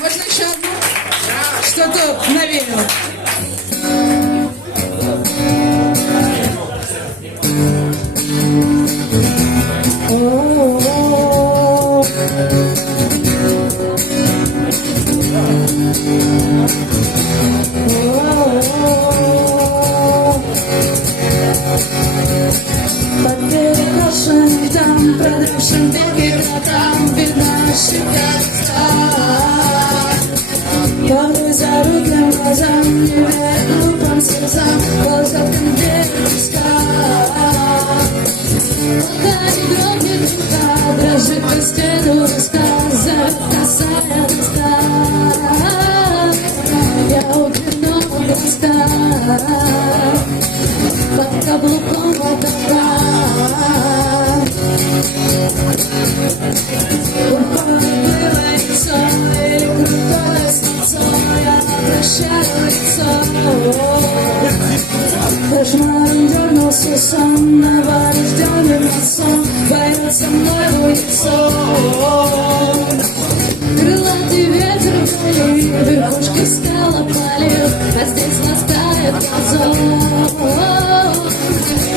Можно еще одну? Что-то навеяло. Под перекошенным там, продавшим веки кротам, видна щекотка. Порой за руким глазам, не верь глупым слезам, ползалком бережка. Пока не дрогнет рука, дрожит по стену рассказа, касая носка. Я угляну глазка под каблуком облака. Было лицо или крутое лицо, я прощаю лицо. Кошмаром дернулся сон, новорожденный масон боится мной лицо. Крылатый ветер вдали, верхушки скал опалил, а здесь настает газон.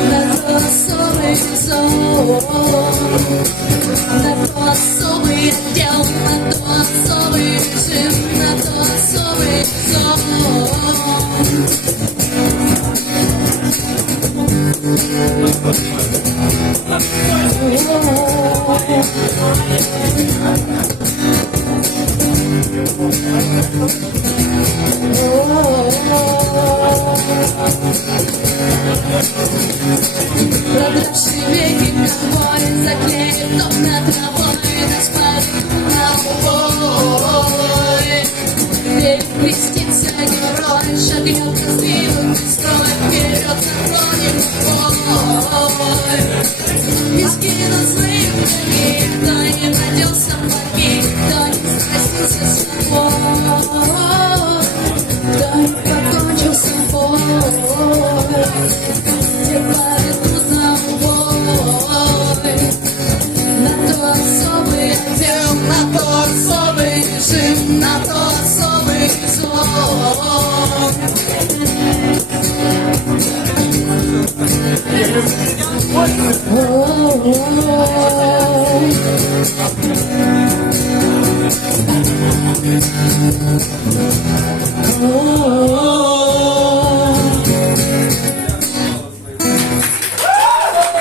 На то особый сезон, на то особый отдел, на то особый режим, на то особый сезон. Продавший веки ковбой заклеит окна травой, нас палит на убой. Век крестится герой, шагнет раздвинутый строй, вперед на троне бой. Миски на своих ноги, кто не надел сапоги, кто не спросился с собой, кто не покончил с собой. Те поведут на убой. На то особый отдел, на то особый режим, на то особый сон. Oh,